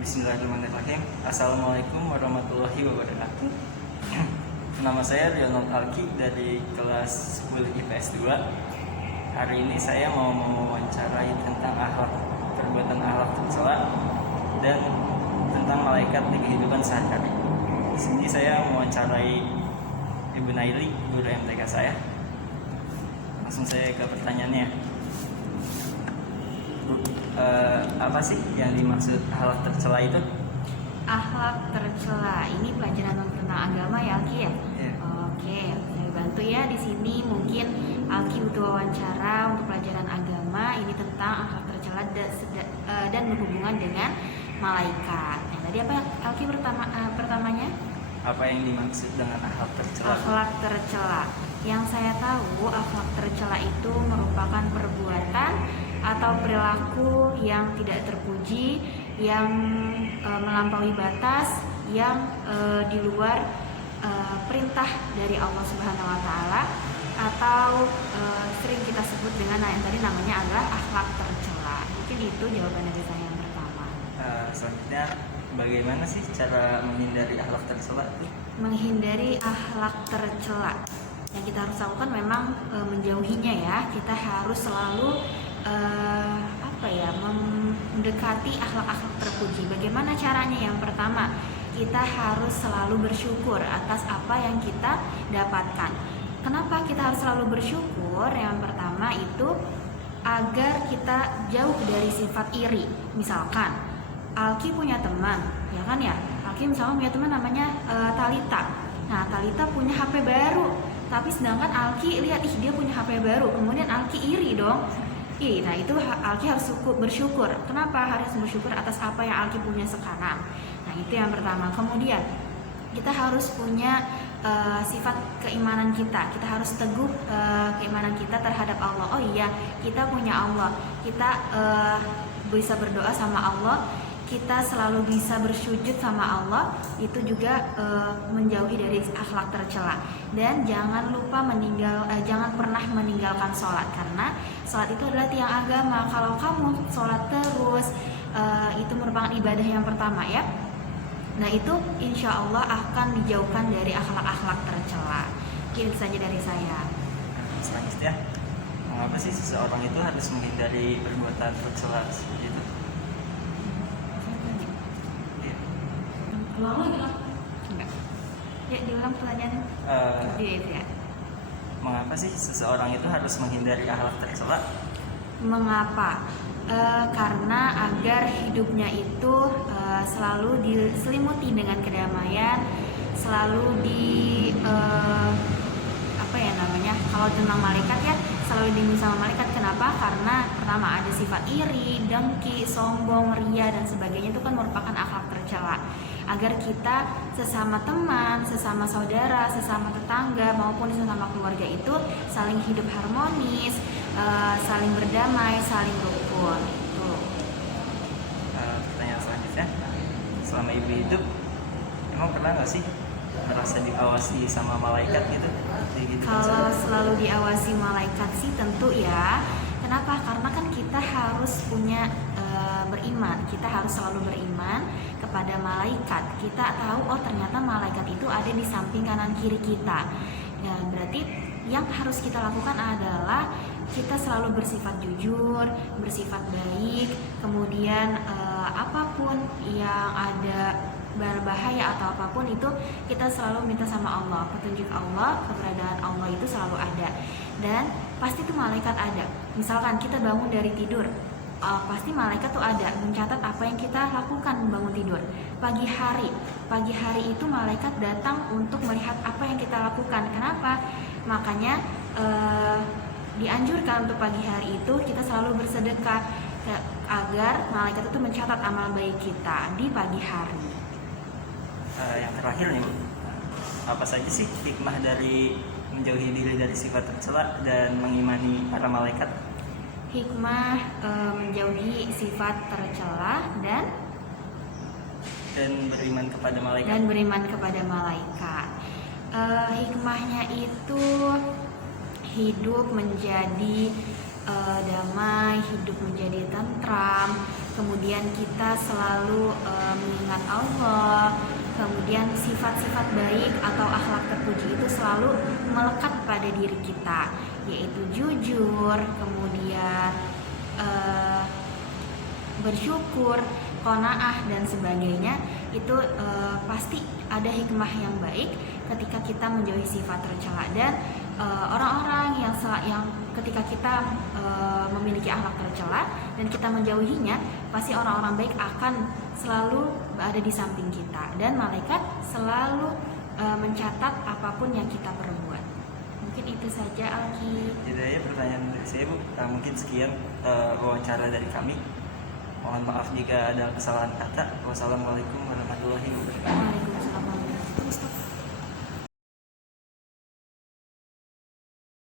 Bismillahirrahmanirrahim. Assalamualaikum warahmatullahi wabarakatuh. Nama saya Rionald Alki dari kelas 10 IPS 2. Hari ini saya mau mewawancarai tentang perbuatan akhlak tercela dan tentang malaikat di kehidupan sehari-hari. Di sini saya mewawancarai Ibu Naili, guru MTK saya. Langsung saya ke pertanyaannya. Apa sih yang dimaksud akhlak tercela itu? Akhlak tercela ini pelajaran tentang agama ya, Alki ya? Yeah. Oke, saya bantu ya di sini. Mungkin Alki butuh wawancara untuk pelajaran agama ini tentang akhlak tercela dan berhubungan dengan malaikat. Nah, tadi apa Alki pertamanya? Apa yang dimaksud dengan akhlak tercela? Akhlak tercela. Yang saya tahu, akhlak tercela itu merupakan perbuatan atau perilaku yang tidak terpuji, yang melampaui batas, yang di luar perintah dari Allah Subhanahu wa taala, atau sering kita sebut dengan yang tadi namanya adalah akhlak tercela. Mungkin itu jawaban dari saya yang pertama. Selanjutnya, bagaimana sih cara menghindari akhlak tercela? Menghindari akhlak tercela, yang kita harus lakukan memang menjauhinya ya. Kita harus selalu mendekati akhlak-akhlak terpuji. Bagaimana caranya? Yang pertama, kita harus selalu bersyukur atas apa yang kita dapatkan. Kenapa kita harus selalu bersyukur? Yang pertama itu agar kita jauh dari sifat iri. Misalkan Alki punya teman, ya kan ya? Alki misalnya punya teman namanya Talita. Nah, Talita punya HP baru, tapi sedangkan Alki lihat dia punya HP baru, kemudian Alki iri dong. Nah itu Alki harus bersyukur. Kenapa harus bersyukur atas apa yang Alki punya sekarang? Nah itu yang pertama. Kemudian kita harus punya sifat keimanan kita. Kita harus teguh keimanan kita terhadap Allah. Oh iya, kita punya Allah. Kita bisa berdoa sama Allah. Kita selalu bisa bersujud sama Allah. Itu juga menjauhi dari akhlak tercela. Dan jangan lupa jangan pernah meninggalkan sholat, karena sholat itu adalah tiang agama. Kalau kamu sholat terus, itu merupakan ibadah yang pertama ya. Nah itu insya Allah akan dijauhkan dari akhlak-akhlak tercela. Itu saja dari saya. Selanjutnya, mengapa sih seseorang itu harus menghindari perbuatan tercela seperti itu? Enggak. Ya, diulang pertanyaannya. Ya. Mengapa sih seseorang itu harus menghindari akhlak tercela? Mengapa? Karena agar hidupnya itu selalu diselimuti dengan kedamaian, selalu kalau tentang malaikat ya, selalu dilindungi sama malaikat. Kenapa? Karena pertama ada sifat iri, dengki, sombong, ria dan sebagainya, itu kan merupakan akhlak tercela. Agar kita sesama teman, sesama saudara, sesama tetangga maupun sesama keluarga itu saling hidup harmonis, saling berdamai, saling rukun. Pertanyaan selanjutnya, selama ibu hidup, emang pernah nggak sih merasa diawasi sama malaikat gitu? Kalau selalu diawasi malaikat sih tentu ya. Kenapa? Karena kan kita harus punya beriman. Kita harus selalu beriman kepada malaikat. Kita tahu ternyata malaikat itu ada di samping kanan kiri kita. Ya, berarti yang harus kita lakukan adalah kita selalu bersifat jujur, bersifat baik. Kemudian apapun yang ada berbahaya atau apapun itu kita selalu minta sama Allah, petunjuk Allah, keberadaan Allah itu selalu ada, dan pasti tuh malaikat ada. Misalkan kita bangun dari tidur, pasti malaikat tuh ada mencatat apa yang kita lakukan bangun tidur. Pagi hari itu malaikat datang untuk melihat apa yang kita lakukan. Kenapa? Makanya dianjurkan untuk pagi hari itu kita selalu bersedekah agar malaikat itu mencatat amal baik kita di pagi hari. Yang terakhir nih, apa saja sih hikmah dari menjauhi diri dari sifat tercela dan mengimani para malaikat? Hikmah menjauhi sifat tercela dan beriman kepada malaikat. Hikmahnya itu hidup menjadi damai, hidup menjadi tentram, kemudian kita selalu mengingat Allah, kemudian sifat-sifat baik atau akhlak terpuji itu selalu melekat pada diri kita, yaitu jujur, kemudian bersyukur, qanaah dan sebagainya. Itu pasti ada hikmah yang baik ketika kita menjauhi sifat tercela. Dan orang-orang yang ketika kita memiliki akhlak tercela dan kita menjauhinya, pasti orang-orang baik akan selalu ada di samping kita, dan malaikat selalu mencatat apapun yang kita perbuat. Mungkin itu saja, Alki. Tidak ya, pertanyaan dari saya Bu. Mungkin sekian wawancara dari kami. Mohon maaf jika ada kesalahan kata. Wassalamualaikum warahmatullahi wabarakatuh. Waalaikumsalam warahmatullahi wabarakatuh.